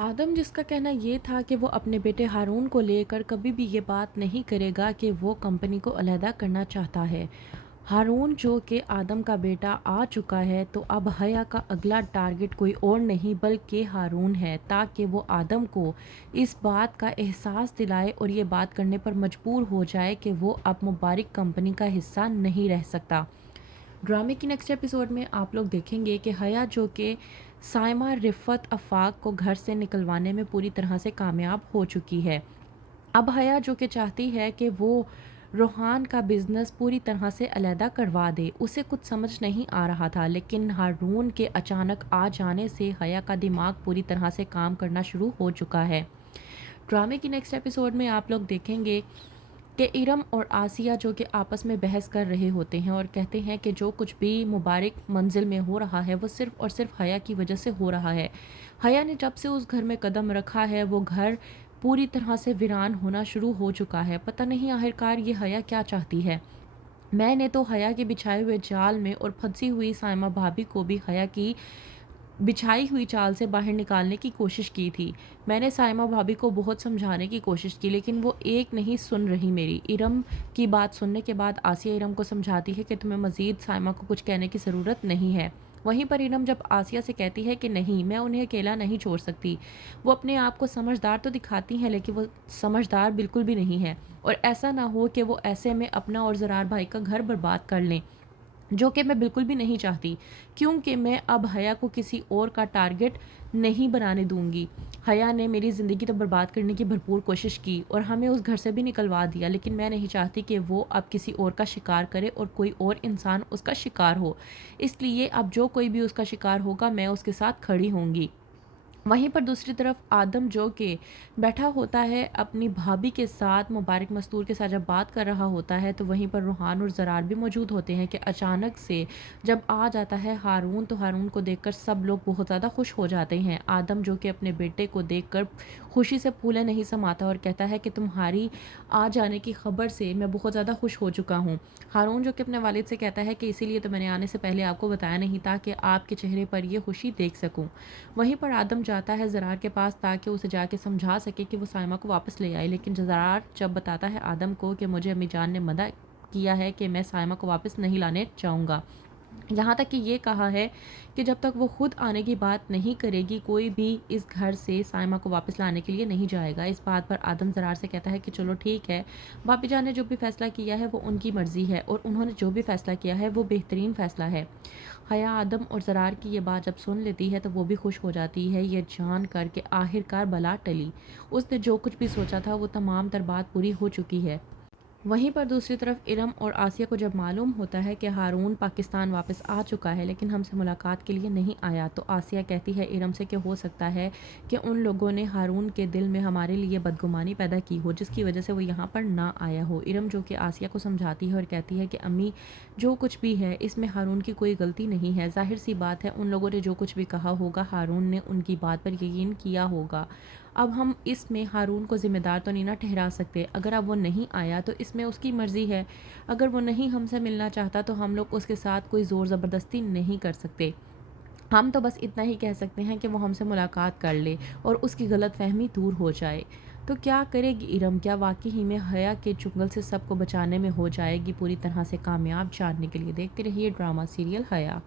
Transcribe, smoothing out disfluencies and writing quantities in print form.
आदम जिसका कहना ये था कि वो अपने बेटे हारून को लेकर कभी भी ये बात नहीं करेगा कि वो कंपनी को अलहदा करना चाहता है। हारून जो कि आदम का बेटा आ चुका है, तो अब हया का अगला टारगेट कोई और नहीं बल्कि हारून है, ताकि वो आदम को इस बात का एहसास दिलाए और ये बात करने पर मजबूर हो जाए कि वो अब मुबारक कंपनी का हिस्सा नहीं रह सकता। ड्रामे की नेक्स्ट एपिसोड में आप लोग देखेंगे कि हया जो कि साइमा रिफ़त अफ़ाक को घर से निकलवाने में पूरी तरह से कामयाब हो चुकी है। अब हया जो कि चाहती है कि वो रोहान का बिज़नेस पूरी तरह से अलहदा करवा दे। उसे कुछ समझ नहीं आ रहा था, लेकिन हारून के अचानक आ जाने से हया का दिमाग पूरी तरह से काम करना शुरू हो चुका है। ड्रामे की नेक्स्ट एपिसोड में आप लोग देखेंगे कि इरम और आसिया जो कि आपस में बहस कर रहे होते हैं और कहते हैं कि जो कुछ भी मुबारक मंजिल में हो रहा है वो सिर्फ़ और सिर्फ हया की वजह से हो रहा है। हया ने जब से उस घर में कदम रखा है वो घर पूरी तरह से वीरान होना शुरू हो चुका है। पता नहीं आखिरकार ये हया क्या चाहती है। मैंने तो हया के बिछाए हुए जाल में और फंसी हुई साइमा भाभी को भी हया की बिछाई हुई चाल से बाहर निकालने की कोशिश की थी। मैंने साइमा भाभी को बहुत समझाने की कोशिश की, लेकिन वो एक नहीं सुन रही मेरी। इरम की बात सुनने के बाद आसिया इरम को समझाती है कि तुम्हें मज़ीद साइमा को कुछ कहने की ज़रूरत नहीं है। वहीं पर इरम जब आसिया से कहती है कि नहीं, मैं उन्हें अकेला नहीं छोड़ सकती। वो अपने आप को समझदार तो दिखाती हैं, लेकिन वो समझदार बिल्कुल भी नहीं है। और ऐसा ना हो कि वो ऐसे में अपना और ज़रार भाई का घर बर्बाद कर लें, जो कि मैं बिल्कुल भी नहीं चाहती, क्योंकि मैं अब हया को किसी और का टारगेट नहीं बनाने दूंगी। हया ने मेरी ज़िंदगी तो बर्बाद करने की भरपूर कोशिश की और हमें उस घर से भी निकलवा दिया, लेकिन मैं नहीं चाहती कि वो अब किसी और का शिकार करे और कोई और इंसान उसका शिकार हो। इसलिए अब जो कोई भी उसका शिकार होगा, मैं उसके साथ खड़ी होंगी। वहीं पर दूसरी तरफ आदम जो कि बैठा होता है अपनी भाभी के साथ, मुबारक मस्तूर के साथ जब बात कर रहा होता है, तो वहीं पर रूहान और ज़रार भी मौजूद होते हैं कि अचानक से जब आ जाता है हारून, तो हारून को देखकर सब लोग बहुत ज़्यादा खुश हो जाते हैं। आदम जो कि अपने बेटे को देखकर खुशी से फूले नहीं समाता और कहता है कि तुम्हारी आ जाने की खबर से मैं बहुत ज़्यादा खुश हो चुका हूँ। हारून जो कि अपने वालिद से कहता है कि इसीलिए तो मैंने आने से पहले आपको बताया नहीं, ताकि आपके चेहरे पर ये खुशी देख सकूँ। वहीं पर आदम जाता है ज़रार के पास ताकि उसे जाके समझा सके कि वो साइमा को वापस ले आए, लेकिन ज़रार जब बताता है आदम को कि मुझे अम्मी जान ने मना किया है कि मैं साइमा को वापस नहीं लाने चाहूँगा। यहाँ तक कि ये कहा है कि जब तक वो खुद आने की बात नहीं करेगी, कोई भी इस घर से साइमा को वापस लाने के लिए नहीं जाएगा। इस बात पर आदम ज़रार से कहता है कि चलो ठीक है, भाभी जान ने जो भी फ़ैसला किया है वो उनकी मर्ज़ी है और उन्होंने जो भी फ़ैसला किया है वो बेहतरीन फ़ैसला है। हया आदम और ज़रार की ये बात जब सुन लेती है तो वो भी खुश हो जाती है, ये जान कर के आखिरकार बला टली। उसने जो कुछ भी सोचा था वो तमाम तर बात पूरी हो चुकी है। वहीं पर दूसरी तरफ इरम और आसिया को जब मालूम होता है कि हारून पाकिस्तान वापस आ चुका है, लेकिन हमसे मुलाकात के लिए नहीं आया, तो आसिया कहती है इरम से कि हो सकता है कि उन लोगों ने हारून के दिल में हमारे लिए बदगुमानी पैदा की हो, जिसकी वजह से वो यहाँ पर ना आया हो। इरम जो कि आसिया को समझाती है और कहती है कि अम्मी, जो कुछ भी है इसमें हारून की कोई गलती नहीं है। ज़ाहिर सी बात है, उन लोगों ने जो कुछ भी कहा होगा, हारून ने उनकी बात पर यकीन किया होगा। अब हम इसमें हारून को ज़िम्मेदार तो नहीं ना ठहरा सकते। अगर अब वो नहीं आया तो इसमें उसकी मर्ज़ी है। अगर वो नहीं हमसे मिलना चाहता तो हम लोग उसके साथ कोई ज़ोर ज़बरदस्ती नहीं कर सकते। हम तो बस इतना ही कह सकते हैं कि वो हमसे मुलाकात कर ले और उसकी गलतफ़हमी दूर हो जाए। तो क्या करेगी इरम? क्या वाक़ई ही में हया के चुंगल से सबको बचाने में हो जाएगी पूरी तरह से कामयाब? जानने के लिए देखते रहिए ड्रामा सीरियल हया।